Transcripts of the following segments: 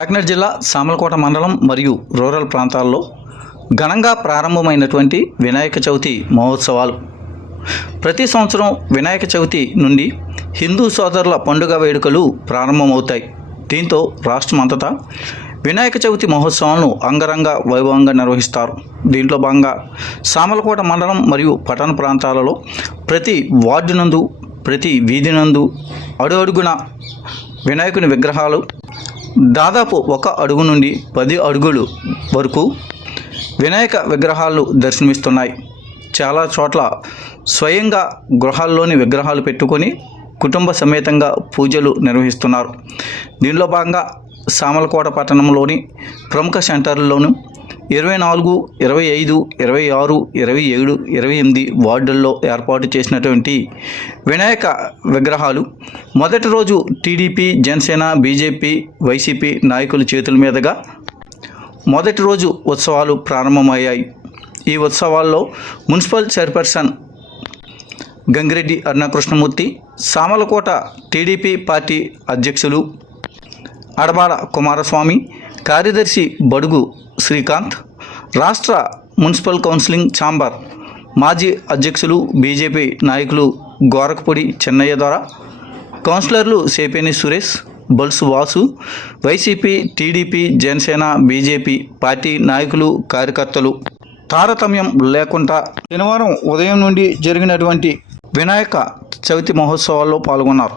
కాకినాడ జిల్లా సామలకోట మండలం మరియు రూరల్ ప్రాంతాల్లో ఘనంగా ప్రారంభమైనటువంటి వినాయక చవితి మహోత్సవాలు. ప్రతి సంవత్సరం వినాయక చవితి నుండి హిందూ సోదరుల పండుగ వేడుకలు ప్రారంభమవుతాయి. దీంతో రాష్ట్రమంతటా వినాయక చవితి మహోత్సవాలను అంగరంగ వైభవంగా నిర్వహిస్తారు. దీంట్లో భాగంగా సామలకోట మండలం మరియు పట్టణ ప్రాంతాలలో ప్రతి వార్డు నందు ప్రతి వీధి నందు అడు అడుగున వినాయకుని విగ్రహాలు దాదాపు ఒక అడుగు నుండి పది అడుగులు వరకు వినాయక విగ్రహాలు దర్శనమిస్తున్నాయి. చాలా చోట్ల స్వయంగా గృహాల్లోని విగ్రహాలు పెట్టుకొని కుటుంబ సమేతంగా పూజలు నిర్వహిస్తున్నారు. దీనిలో భాగంగా సామలకోట పట్టణంలోని ప్రముఖ సెంటర్లలోనూ ఇరవై నాలుగు ఇరవై ఐదు ఇరవై ఆరు ఇరవై ఏడు ఇరవై ఎనిమిది వార్డుల్లో ఏర్పాటు చేసినటువంటి వినాయక విగ్రహాలు మొదటి రోజు టీడీపీ జనసేన బీజేపీ వైసీపీ నాయకుల చేతుల మీదుగా మొదటి రోజు ఉత్సవాలు ప్రారంభమయ్యాయి. ఈ ఉత్సవాల్లో municipal chairperson Gangireddy Arunakrishnamurthy Samalkot TDP party అధ్యక్షులు అడబాల కుమారస్వామి కార్యదర్శి బడుగు శ్రీకాంత్ రాష్ట్ర మున్సిపల్ కౌన్సిలింగ్ ఛాంబర్ మాజీ అధ్యక్షులు బీజేపీ నాయకులు గోరఖపూడి చెన్నయ్య ద్వారా కౌన్సిలర్లు Sepeni Suresh Balsu Vasu YCP TDP Janasena BJP party నాయకులు కార్యకర్తలు. తారతమ్యం లేకుండా శనివారం ఉదయం నుండి జరిగినటువంటి వినాయక చవితి మహోత్సవాల్లో పాల్గొన్నారు.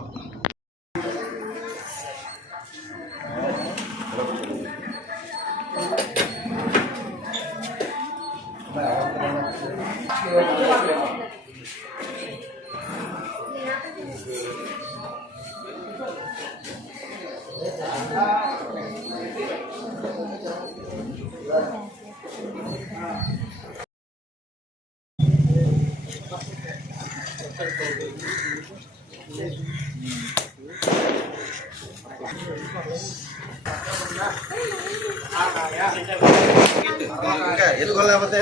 ಎಲ್ಲಿ ಗೊಲ್ಲ ಮತ್ತೆ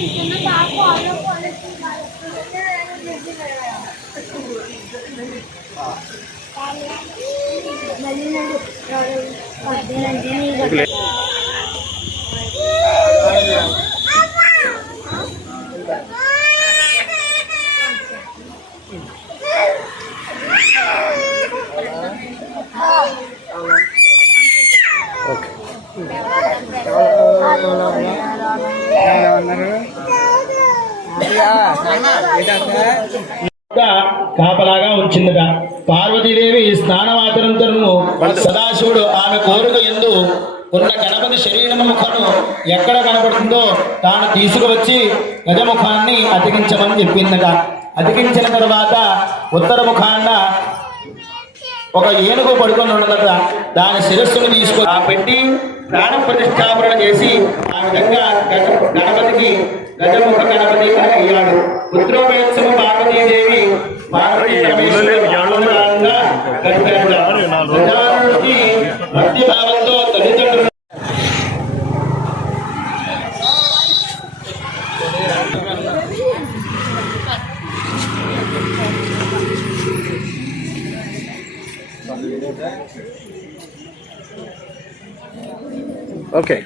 Oke. Okay. Okay. కాపలాగా ఉంచిందట. పార్వతీదేవి స్నానమాచరంతరము సదాశివుడు ఆమె కోరిక ఎందు ఉన్న గణపతి శరీరము ముఖను ఎక్కడ కనబడుతుందో తాను తీసుకువచ్చి గజముఖాన్ని అతికించమని చెప్పిందట. అతికించిన తర్వాత ఉత్తర ముఖాన్న ఒక ఏనుగు పడుకొని ఉన్నదట దాని శిరస్సును తీసుకు పెట్టి ప్రాణ ప్రతిష్టాపన చేసి ఆ విధంగా గణపతికి గజముఖ గణపతి అయ్యాడు పుత్రోపేక్షము పార్వతీదేవి పార్వతీ. గజానుడికి భక్తి భావంతో తల్లిదండ్రులు ఓకే download okay.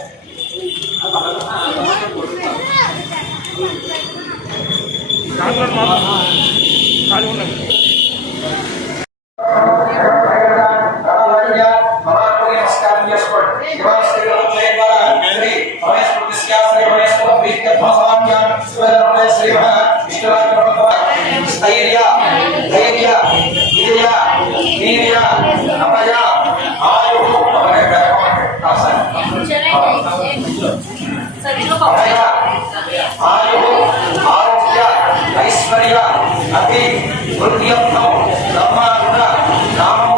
స్థైర్య ధైర్య విజయ వీర్య అభయ ఆయు అభయ ఆయు ఆరోగ్య ఐశ్వర్య అతి వృద్ధ్యర్థం బ్రహ్మాండ నామ